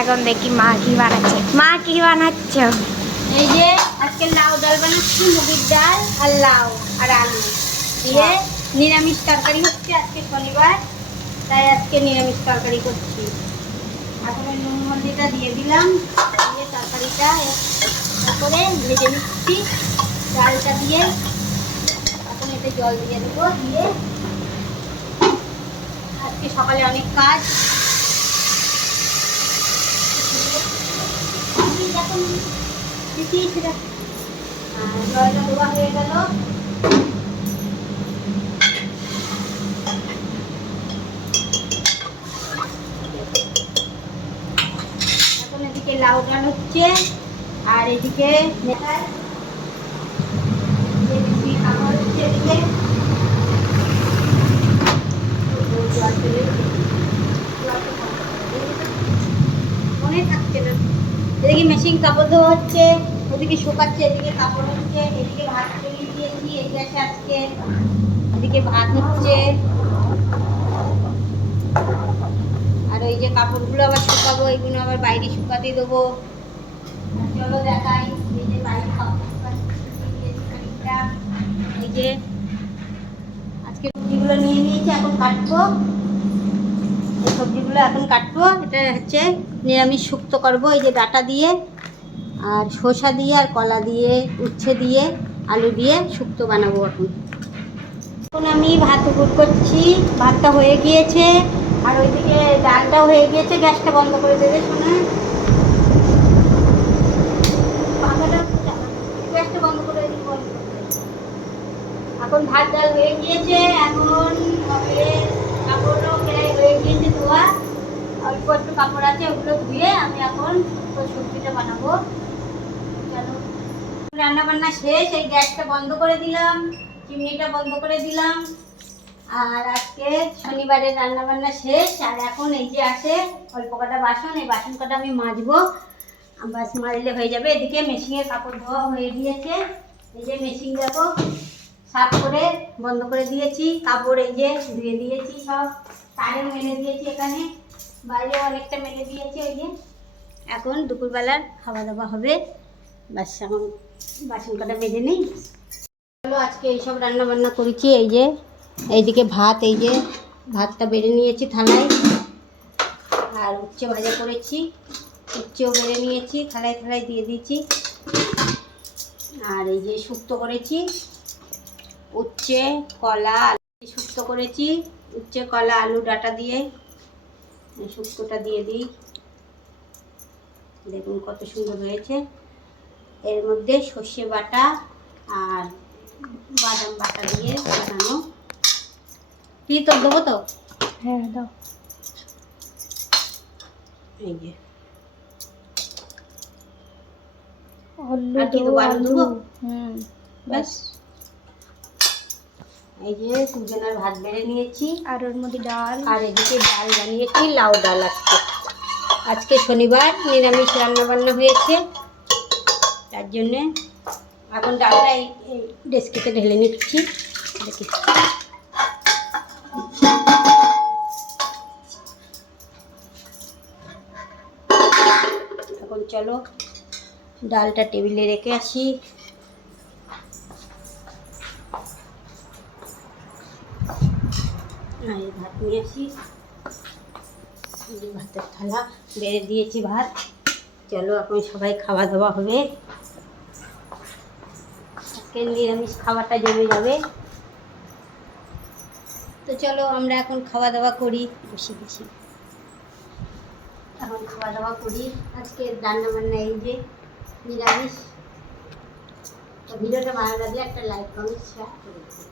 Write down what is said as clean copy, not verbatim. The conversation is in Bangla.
এখন দেখি মা কি বানাচ্ছে। মা কি বানাচ্ছ? এই যে আজকে লাউ ডাল বানাচ্ছি, মুগের ডাল আর লাউ আর আলু দিয়ে নিরামিষ তরকারি হচ্ছে। আজকে শনিবার, তাই আজকে নিরামিষ তরকারি করছি। এখন নুন হলদিটা দিয়ে দিলাম, দিয়ে তরকারিটা করে ভেজে নিচ্ছি ডালটা দিয়ে। এখন এতে জল দিয়ে দেবো, দিয়ে আজকে সকালে অনেক কাজ। জলটা দেওয়া হয়ে গেল। এখন এদিকে লাউ ডাল হচ্ছে, আর এদিকে খাবার হচ্ছে। এদিকে মনে থাকছে না। এদিকে মেশিন কাপড় ধোয়া হচ্ছে, ওদিকে শুকাচ্ছে, এদিকে কাপড় হচ্ছে, এদিকে ভাত চলিয়ে দিয়েছি। এই গ্যাসে আজকে এদিকে ভাত হচ্ছে, আর ওই যে কাপড়গুলো আবার শুকাবো, এগুলো আবার বাইরে শুকাতে দেবো। চলো দেখাই। এই যে বাইরে কাপড় খানিকটা, এই যে আজকে সবজিগুলো নিয়ে নিয়েছি, এখন কাটবো। এই সবজিগুলো এখন কাটবো। এটা হচ্ছে নিরামিষ শুক্তো করবো, এই যে ডাঁটা দিয়ে আর শসা দিয়ে আর কলা দিয়ে উচ্ছে দিয়ে আলু দিয়ে শুক্তো বানাবো। এখন আমি ভাত উপর করছি, ভাতটা হয়ে গিয়েছে আর ওইদিকে ডালটাও হয়ে গিয়েছে। গ্যাসটা বন্ধ করে দেবে শোনা, গ্যাসটা বন্ধ করে দিই। এখন ভাত ডাল হয়ে গিয়েছে, এখন কাপড়টাও প্রায় হয়ে গিয়েছে ধোয়া। অল্প একটু কাপড় আছে, ওগুলো ধুয়ে আমি এখন সবজিটা বানাবো। চলো, রান্না বান্না শেষ। এই গ্যাসটা বন্ধ করে দিলাম, চিমনিটা বন্ধ করে দিলাম। আর আজকে শনিবারের রান্না বান্না শেষ। আর এখন এই যে আসে অল্প কটা বাসন, এই বাসন কটা আমি মাজবো, বাস মাজলে হয়ে যাবে। এদিকে মেশিনের কাপড় ধোয়া হয়ে গিয়েছে। এই যে মেশিন দেখো সাফ করে বন্ধ করে দিয়েছি। কাপড় এই যে ধুয়ে দিয়েছি, সব তারে মেলে দিয়েছি, এখানে বাইরে অনেকটা মেলে দিয়েছি। ওই যে এখন দুপুরবেলার খাওয়া দাওয়া হবে। বাস এখন বাসন কটা মেজে নিই। চলো, আজকে এইসব রান্না বান্না করেছি। এই যে এইদিকে ভাত, এই যে ভাতটা বেড়ে নিয়েছি থালায়, আর উচ্ছে ভাজা করেছি, উচ্ছেও বেড়ে নিয়েছি, থালায় থালায় দিয়ে দিয়েছি। আর এই যে শুক্তো করেছি, উচ্ছে কলা আলু শুক্তো করেছি। উচ্ছে কলা আলু ডাঁটা দিয়ে শুক্তোটা দিয়ে দিই। দেখুন কত সুন্দর হয়েছে। এর মধ্যে সর্ষে বাটা আর বাদাম বাটা দিয়ে বানানো। কি তো দেবো তো? হ্যাঁ দাও। এই যে আলু দেবো। ব্যাস। এই যে সুজনের ভাত বেড়ে নিয়েছি, আর ওর মধ্যে ডাল, আর এদিকে ডাল বানিয়েছি, লাউ ডাল। আজকে শনিবার নিরামিষ রান্না বান্না হয়েছে, তার জন্যে এখন ডালটা এই ডেস্কিতে ঢেলে নিচ্ছি। দেখি এখন চলো ডালটা টেবিলে রেখে আসি। আর ভাত নিয়ে আসি, ভাতের থালা বেড়ে দিয়েছি ভাত। চলো এখন সবাই খাওয়া দাওয়া হবে। আজকে নিরামিষ খাওয়াটা জমে যাবে। তো চলো আমরা এখন খাওয়া দাওয়া করি, বেশি বেশি এখন খাওয়া দাওয়া করি। আজকে রান্না বান্না এই যে নিরামিষ। তো ভিডিওটা ভালো লাগলে একটা লাইক কমেন্ট শেয়ার করে দিন।